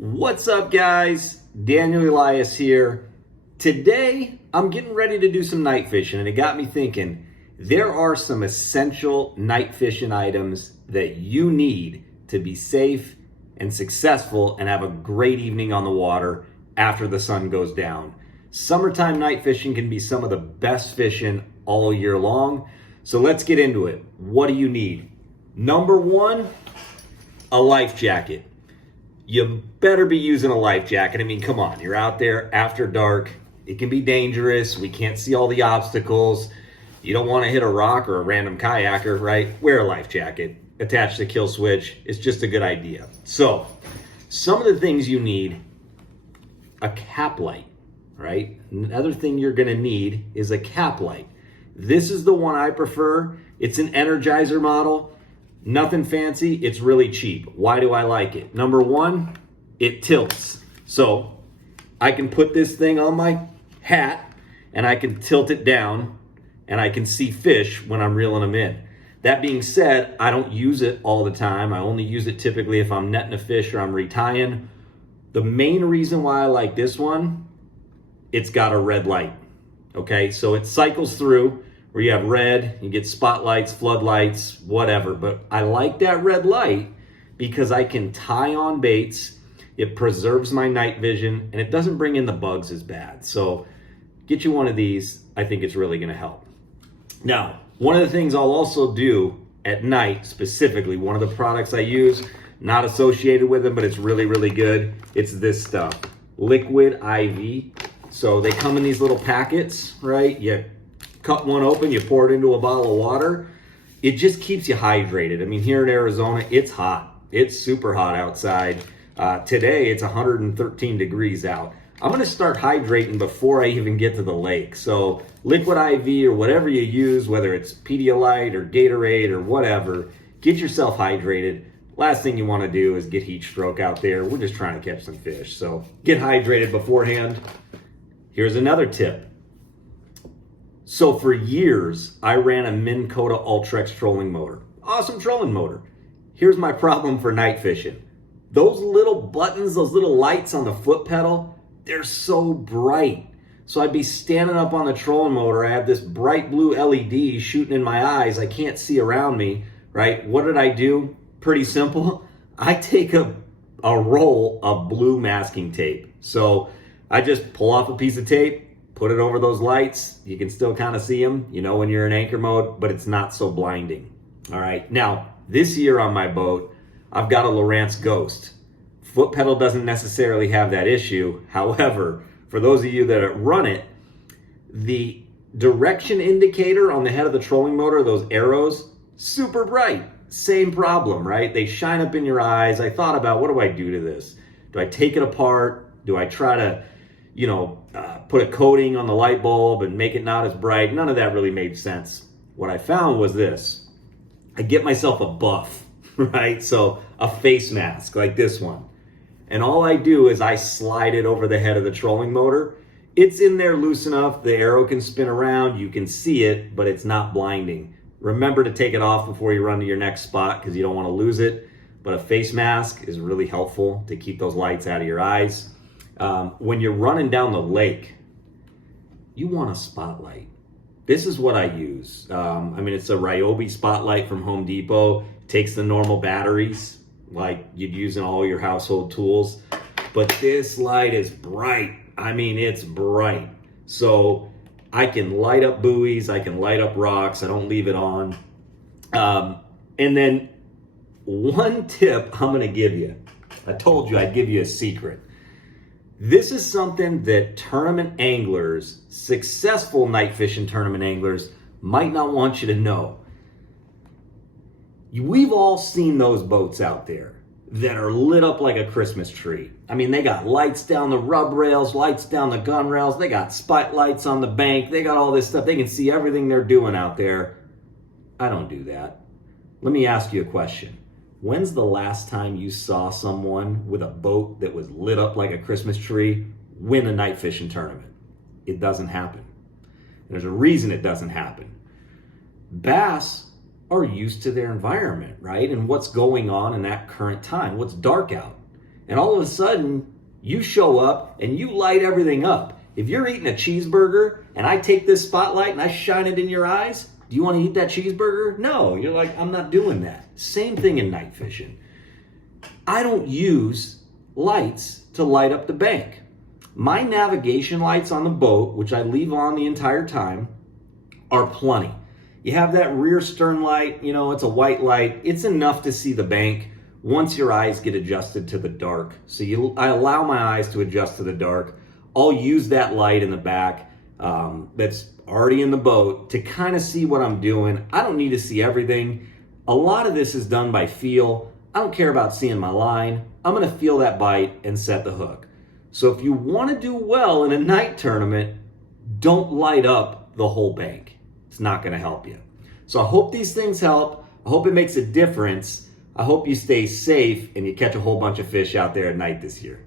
What's up, guys? Daniel Elias here. Today, I'm getting ready to do some night fishing, and it got me thinking, there are some essential night fishing items that you need to be safe and successful and have a great evening on the water after the sun goes down. Summertime night fishing can be some of the best fishing all year long. So let's get into it. What do you need? Number one, a life jacket. You better be using a life jacket. I mean, come on, you're out there after dark. It can be dangerous. We can't see all the obstacles. You don't want to hit a rock or a random kayaker, right? Wear a life jacket. Attach the kill switch. It's just a good idea. So, some of the things you need, a cap light, right? Another thing you're going to need is a cap light. This is the one I prefer. It's an Energizer model. Nothing fancy, it's really cheap. Why do I like it? Number one, it tilts. So I can put this thing on my hat and I can tilt it down and I can see fish when I'm reeling them in. That being said, I don't use it all the time. I only use it typically if I'm netting a fish or I'm retying. The main reason why I like this one, it's got a red light. Okay, so it cycles through where you have red, you get spotlights, floodlights, whatever. But I like that red light because I can tie on baits. It preserves my night vision and it doesn't bring in the bugs as bad. So get you one of these. I think it's really gonna help. Now, one of the things I'll also do at night, specifically, one of the products I use, not associated with them, but it's really, really good. It's this stuff, Liquid IV. So they come in these little packets, right? You cut one open, you pour it into a bottle of water. It just keeps you hydrated. I mean, here in Arizona, it's hot. It's super hot outside. Today, it's 113 degrees out. I'm gonna start hydrating before I even get to the lake. So Liquid IV or whatever you use, whether it's Pedialyte or Gatorade or whatever, get yourself hydrated. Last thing you wanna do is get heat stroke out there. We're just trying to catch some fish. So get hydrated beforehand. Here's another tip. So for years, I ran a Minn Kota Ultrex trolling motor. Awesome trolling motor. Here's my problem for night fishing. Those little buttons, those little lights on the foot pedal, they're so bright. So I'd be standing up on the trolling motor. I have this bright blue LED shooting in my eyes. I can't see around me, right? What did I do? Pretty simple. I take a roll of blue masking tape. So I just pull off a piece of tape, put it over those lights. You can still kind of see them, you know, when you're in anchor mode, but it's not so blinding. All right. Now, this year on my boat, I've got a Lowrance Ghost. Foot pedal doesn't necessarily have that issue. However, for those of you that run it, the direction indicator on the head of the trolling motor, those arrows, super bright. Same problem, right? They shine up in your eyes. I thought about, what do I do to this? Do I take it apart? Do I try to, put a coating on the light bulb and make it not as bright? None of that really made sense. What I found was this. I get myself a buff, right? So a face mask like this one. And all I do is I slide it over the head of the trolling motor. It's in there loose enough, the arrow can spin around, you can see it, but it's not blinding. Remember to take it off before you run to your next spot because you don't want to lose it. But a face mask is really helpful to keep those lights out of your eyes. When you're running down the lake, you want a spotlight. This is what I use. It's a Ryobi spotlight from Home Depot. Takes the normal batteries like you'd use in all your household tools. But this light is bright. I mean, it's bright. So I can light up buoys. I can light up rocks. I don't leave it on. And then one tip I'm going to give you. I told you I'd give you a secret. This is something that tournament anglers, successful night fishing tournament anglers, might not want you to know. We've all seen those boats out there that are lit up like a Christmas tree. I mean, they got lights down the rub rails, lights down the gun rails, they got spotlights on the bank, they got all this stuff. They can see everything they're doing out there. I don't do that. Let me ask you a question. When's the last time you saw someone with a boat that was lit up like a Christmas tree win a night fishing tournament? It doesn't happen. There's a reason it doesn't happen. Bass are used to their environment, right? And what's going on in that current time, what's dark out. and all of a sudden you show up and you light everything up. If you're eating a cheeseburger and I take this spotlight and I shine it in your eyes, do you want to eat that cheeseburger? No, you're like, I'm not doing that. Same thing in night fishing. I don't use lights to light up the bank. My navigation lights on the boat, which I leave on the entire time, are plenty. You have that rear stern light, it's a white light. It's enough to see the bank once your eyes get adjusted to the dark. So I allow my eyes to adjust to the dark. I'll use that light in the back that's already in the boat to kind of see what I'm doing. I don't need to see everything. A lot of this is done by feel. I don't care about seeing my line. I'm going to feel that bite and set the hook. So if you want to do well in a night tournament, don't light up the whole bank. It's not going to help you. So I hope these things help. I hope it makes a difference. I hope you stay safe and you catch a whole bunch of fish out there at night this year.